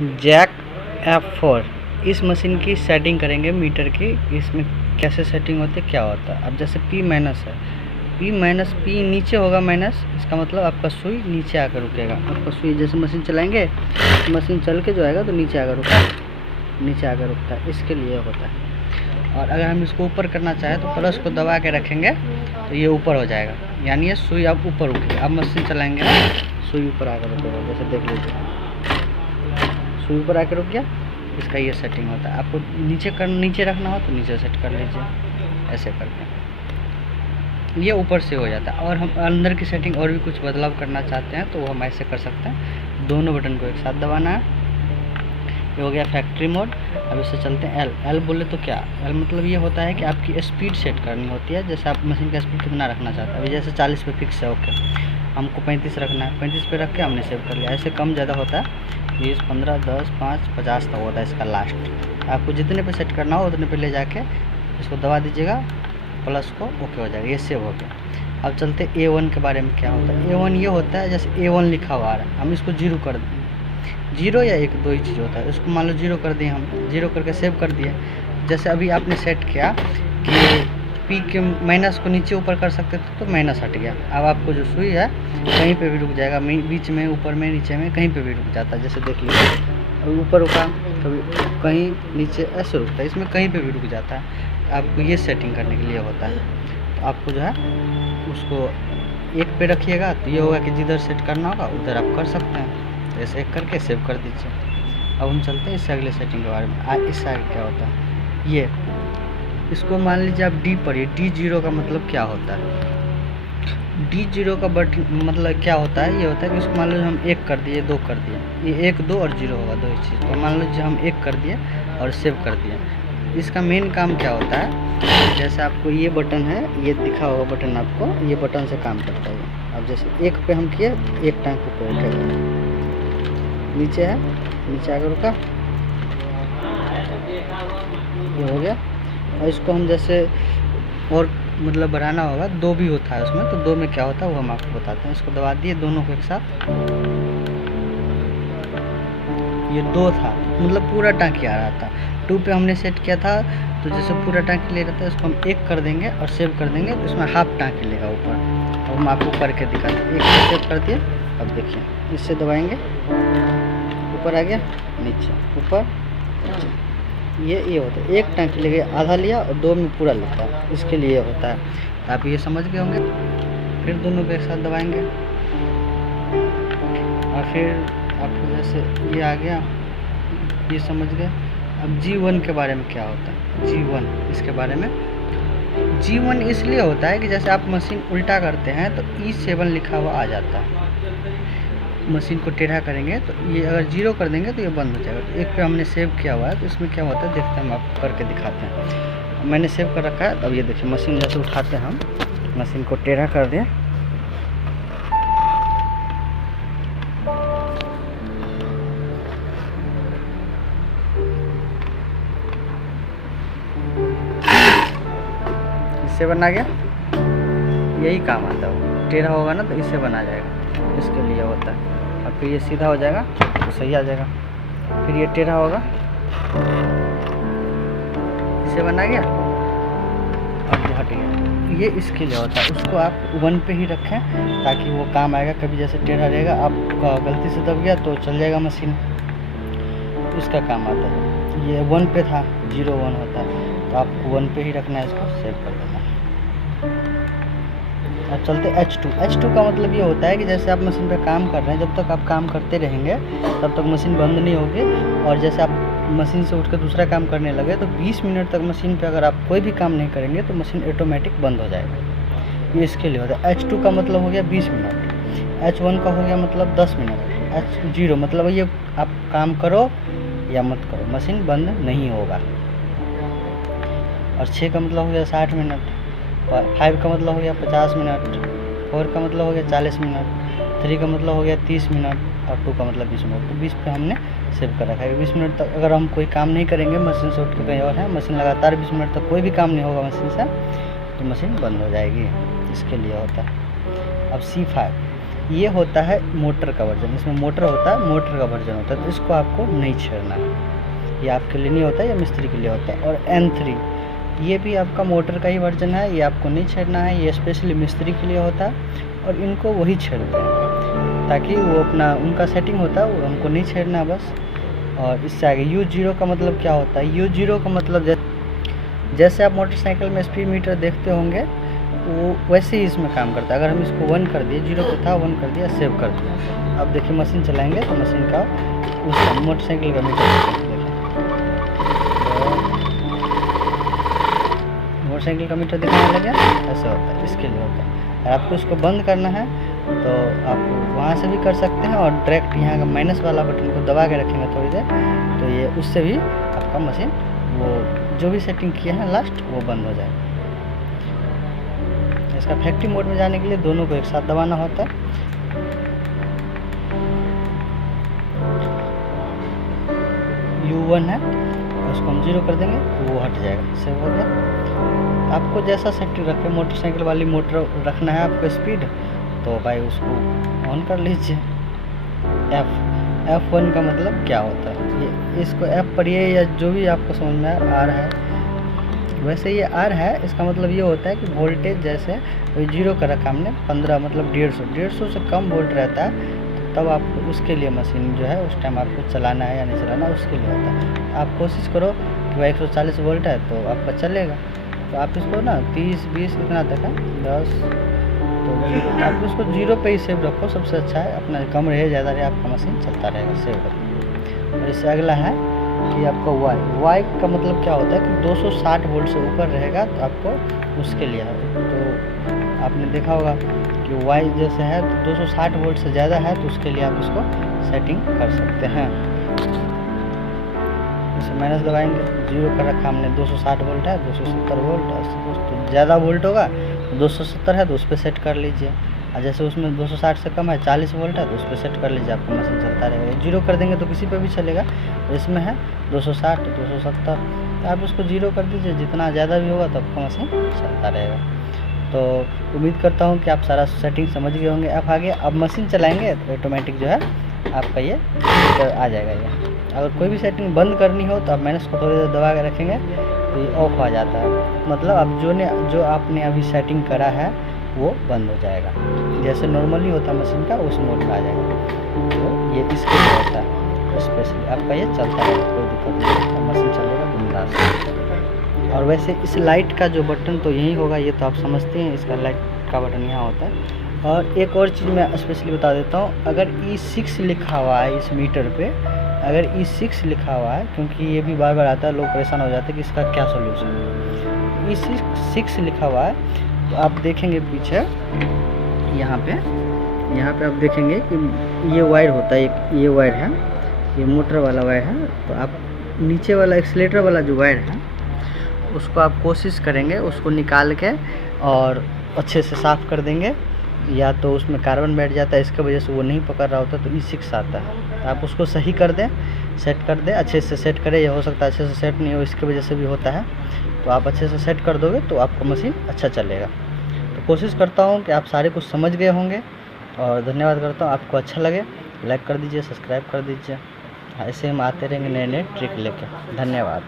Jack F4 इस machine की setting करेंगे मीटर की। इसमें कैसे सेटिंग होती है, क्या होता है। अब जैसे P माइनस है, P नीचे होगा माइनस, इसका मतलब आपका सुई नीचे आकर रुकेगा। आपका सुई जैसे मशीन चलाएंगे, मशीन चल के जो आएगा तो नीचे आकर रुकता है, इसके लिए होता है। और अगर हम इसको ऊपर करना चाहें तो प्लस को दबा के रखेंगे तो ये ऊपर हो जाएगा, यानी ये सुई अब ऊपर रुकेगी। अब मशीन चलाएंगे ना, सुई ऊपर आकर रुकेगा, जैसे देख लीजिए सुई ऊपर आकर रुक गया। इसका ये सेटिंग होता है। आपको नीचे रखना हो तो नीचे सेट कर लीजिए, ऐसे करके ये ऊपर से हो जाता है। और हम अंदर की सेटिंग और भी कुछ बदलाव करना चाहते हैं तो वो हम ऐसे कर सकते हैं। दोनों बटन को एक साथ दबाना है। ये हो गया फैक्ट्री मोड। अब इससे चलते हैं एल बोले तो क्या एल मतलब ये होता है कि आपकी स्पीड सेट करनी होती है। जैसे आप मशीन का स्पीड कितना रखना चाहते हैं, अभी जैसे 40 पे फिक्स है, ओके हमको 35 रखना है, 35 पे रख के हमने सेव कर लिया। ऐसे कम ज़्यादा होता है, 20, 15, 10, 5, 50 तक होता है इसका लास्ट। आपको जितने पे सेट करना हो उतने पे ले जाके इसको दबा दीजिएगा, प्लस को ओके हो जाएगा, ये सेव हो गया। अब चलते A1 के बारे में। क्या होता है A1, ये होता है जैसे A1 लिखा हुआ आ रहा है, हम इसको 0 कर दें, 0 या 1 दो ही चीज़ होता है। इसको मान लो 0 कर दिए, हम 0 करके सेव कर दिए। जैसे अभी आपने सेट किया कि P के माइनस को नीचे ऊपर कर सकते थे तो माइनस हट गया। अब आपको जो सुई है कहीं पे भी रुक जाएगा, बीच में, ऊपर में, नीचे में, कहीं पे भी रुक जाता है। जैसे देख लीजिए अभी ऊपर रुका, कभी कहीं नीचे, ऐसे रुकता है, इसमें कहीं पे भी रुक जाता है। आपको ये सेटिंग करने के लिए होता है। तो आपको जो है उसको 1 पे रखिएगा तो ये होगा कि जिधर सेट करना होगा उधर आप कर सकते हैं। तो ऐसे करके सेव कर दीजिए। अब हम चलते हैं इससे अगले सेटिंग के बारे में। इससे आगे क्या होता है, ये इसको मान लीजिए आप D पढ़िए। D0 का मतलब क्या होता है, D0 का बटन मतलब क्या होता है, ये होता है कि इसको मान लो हम 1 कर दिए, 2 कर दिए, ये 1, 2 और 0 होगा, दो ही चीज़। तो मान लीजिए हम 1 कर दिए और सेव कर दिए। इसका मेन काम क्या होता है, जैसे आपको ये बटन है, ये दिखा होगा बटन आपको, ये बटन से काम करता है। अब जैसे 1 पे हम किए, 1 टांग ऊपर उठेगा, नीचे है, नीचे आगे रुका, ये हो गया। और इसको हम जैसे और मतलब बढ़ाना होगा, 2 भी होता है उसमें, तो 2 में क्या होता है वो हम आपको बताते हैं। इसको दबा दिए दोनों को एक साथ, ये 2 था मतलब पूरा टाँकी आ रहा था। 2 पे हमने सेट किया था तो जैसे पूरा टाँकी ले रहा था, इसको हम 1 कर देंगे और सेव कर देंगे तो इसमें हाफ टाँकी लेगा ऊपर। अब हम आपको करके दिखाते हैं। 1 से सेव कर दिए, अब देखिए इससे दबाएंगे, ऊपर आ गया, नीचे, ऊपर, नीचे, ये होता है। 1 टाँकी ले गया, आधा लिया और 2 में पूरा लेता है, इसके लिए होता है। तो आप ये समझ गए होंगे। फिर दोनों को एक साथ दबाएंगे और फिर आपको जैसे ये आ गया, ये समझ गए। अब G1 के बारे में क्या होता है, G1 इसके बारे में, G1 इसलिए होता है कि जैसे आप मशीन उल्टा करते हैं तो E7 लिखा हुआ आ जाता है। मशीन को टेढ़ा करेंगे तो ये अगर 0 कर देंगे तो ये बंद हो जाएगा। तो 1 पे हमने सेव किया हुआ है, तो इसमें क्या होता है देखते हैं, हम आपको करके दिखाते हैं। मैंने सेव कर रखा है। अब ये देखिए मशीन जैसे उठाते हैं, हम मशीन को टेढ़ा कर दें, इससे बना गया, यही काम आता है। वो टेढ़ा होगा ना तो इससे बना जाएगा, इसके लिए होता है। और फिर ये सीधा हो जाएगा तो सही आ जाएगा। फिर ये टेढ़ा होगा, इससे बना गया, अब ये हट गया। ये इसके लिए होता है। उसको आप 1 पे ही रखें ताकि वो काम आएगा। कभी जैसे टेढ़ा रहेगा, आपका गलती से दब गया तो चल जाएगा मशीन, इसका काम आता है। ये 1 पे था, 0, 1 होता है, तो आपको 1 पे ही रखना है, इसको सेव कर देना है। अब चलते H2 का मतलब ये होता है कि जैसे आप मशीन पे काम कर रहे हैं, जब तक आप काम करते रहेंगे तब तक मशीन बंद नहीं होगी। और जैसे आप मशीन से उठकर दूसरा काम करने लगे तो 20 मिनट तक मशीन पे अगर आप कोई भी काम नहीं करेंगे तो मशीन ऑटोमेटिक बंद हो जाएगा। ये इसके लिए होता है। H2 का मतलब हो गया 20 मिनट, H1 का हो गया मतलब 10 मिनट, H0 मतलब ये आप काम करो या मत करो, मशीन बंद नहीं होगा। और 6 का मतलब हो गया 60 मिनट, 5 का मतलब हो गया 50 मिनट, 4 का मतलब हो गया 40 मिनट, 3 का मतलब हो गया 30 मिनट और 2 का मतलब 20 मिनट। तो 20 पे हमने सेव कर रखा है। 20 मिनट तक अगर हम कोई काम नहीं करेंगे, मशीन से उठ के कहीं और है, मशीन लगातार 20 मिनट तक कोई भी काम नहीं होगा मशीन से, तो मशीन बंद हो जाएगी, इसके लिए होता है। अब ये होता है मोटर का वर्जन, इसमें मोटर होता है, मोटर का वर्जन होता है, तो इसको आपको नहीं छेड़ना है। ये आपके लिए नहीं होता है, ये मिस्त्री के लिए होता है। और N3 ये भी आपका मोटर का ही वर्जन है, ये आपको नहीं छेड़ना है, ये स्पेशली मिस्त्री के लिए होता है और इनको वही छेड़ते हैं ताकि वो अपना उनका सेटिंग होता है, वो हमको नहीं छेड़ना बस। और इससे आगे U0 का मतलब क्या होता है? U0 का मतलब जैसे आप मोटरसाइकिल में स्पीड मीटर देखते होंगे वो वैसे ही इसमें काम करता है। अगर हम इसको 1 कर दिए, 0 पे था 1 कर दिया, सेव कर दिया, अब देखिए मशीन चलाएंगे तो मशीन का उस मोटरसाइकिल का मीटर देखिए, मोटरसाइकिल का मीटर दिखाने लगे, ऐसे होता है, इसके लिए होता है। अगर आपको इसको बंद करना है तो आप वहाँ से भी कर सकते हैं और डायरेक्ट यहाँ का माइनस वाला बटन को दबा के रखेंगे थोड़ी देर, तो ये उससे भी आपका मशीन वो जो भी सेटिंग किया है लास्ट वो बंद हो जाएगा। इसका फैक्ट्री मोड में जाने के लिए दोनों को एक साथ दबाना होता है। U1 है, उसको हम 0 कर देंगे तो वो हट जाएगा, सेव हो गया। आपको जैसा सेटिंग रखे, मोटरसाइकिल वाली मोटर रखना है आपको स्पीड, तो भाई उसको ऑन कर लीजिए। F1 का मतलब क्या होता है? ये इसको F पढ़िए या जो भी आपको समझ में आ रहा है, वैसे ये R है, इसका मतलब ये होता है कि वोल्टेज जैसे 0 कर रखा हमने 15 मतलब 150 से कम वोल्ट रहता है, तो तब आपको उसके लिए मशीन जो है उस टाइम आपको चलाना है या नहीं चलाना, उसके लिए होता है। आप कोशिश करो कि भाई 140 वोल्ट है तो आपका चलेगा, तो आप इसको ना 30-20 इतना तक है 10, तो आप उसको 0 पे ही सेव रखो, सबसे अच्छा है। अपना कम रहे ज़्यादा रहे, आपका मशीन चलता रहेगा, सेव करो। और इससे अगला है कि आपका वाई का मतलब क्या होता है कि 260 वोल्ट से ऊपर रहेगा तो आपको उसके लिए है। तो आपने देखा होगा कि वाई जैसे है तो 260 वोल्ट से ज़्यादा है तो उसके लिए आप इसको सेटिंग कर सकते हैं। इसे माइनस दबाएंगे, 0 कर रखा हमने 260 वोल्ट है, 270 वोल्ट, तो ज़्यादा वोल्ट होगा, 270 है तो उस पर सेट कर लीजिए। और जैसे उसमें 260 से कम है, 40 वोल्ट है, तो उस पर सेट कर लीजिए, आपका मशीन चलता रहेगा। 0 कर देंगे तो किसी पे भी चलेगा, और इसमें है 260 270, तो आप उसको 0 कर दीजिए, जितना ज़्यादा भी होगा तो आपका मशीन चलता रहेगा। तो उम्मीद करता हूँ कि आप सारा सेटिंग समझ गए होंगे। अब आगे अब मशीन चलाएँगे तो ऑटोमेटिक जो है आपका ये आ जाएगा। ये अगर कोई भी सेटिंग बंद करनी हो तो आप माइनस को थोड़ी देर दबा के रखेंगे तो ये ऑफ आ जाता है, मतलब अब जो आपने अभी सेटिंग करा है वो बंद हो जाएगा। जैसे नॉर्मली होता है मशीन का, उस मोड में आ जाएगा। तो ये इसके लिए होता है स्पेशली, आपका ये चलता है, कोई दिक्कत नहीं, मशीन चलेगा बिंदास। और वैसे इस लाइट का जो बटन तो यही होगा, ये तो आप समझते हैं, इसका लाइट का बटन यहाँ होता है। और एक और चीज़ मैं स्पेशली बता देता हूँ, अगर E6 लिखा हुआ है इस मीटर पे, अगर E6 लिखा हुआ है, क्योंकि ये भी बार बार आता है, लोग परेशान हो जाते हैं कि इसका क्या सोल्यूशन है। E6 लिखा हुआ है तो आप देखेंगे पीछे यहाँ पे आप देखेंगे कि ये वायर होता है, ये वायर है, ये मोटर वाला वायर है। तो आप नीचे वाला एक्सीलेटर वाला जो वायर है उसको आप कोशिश करेंगे उसको निकाल के और अच्छे से साफ़ कर देंगे, या तो उसमें कार्बन बैठ जाता है, इसके वजह से वो नहीं पकड़ रहा होता, तो E6 आता है। तो आप उसको सही कर दें, सेट कर दें, अच्छे से सेट करें। यह हो सकता है अच्छे से सेट नहीं हो, इसके वजह से भी होता है, तो आप अच्छे से सेट कर दोगे तो आपका मशीन अच्छा चलेगा। तो कोशिश करता हूँ कि आप सारे कुछ समझ गए होंगे, और धन्यवाद करता हूँ। आपको अच्छा लगे लाइक कर दीजिए, सब्सक्राइब कर दीजिए, ऐसे हम आते रहेंगे नए नए ट्रिक लेकर। धन्यवाद।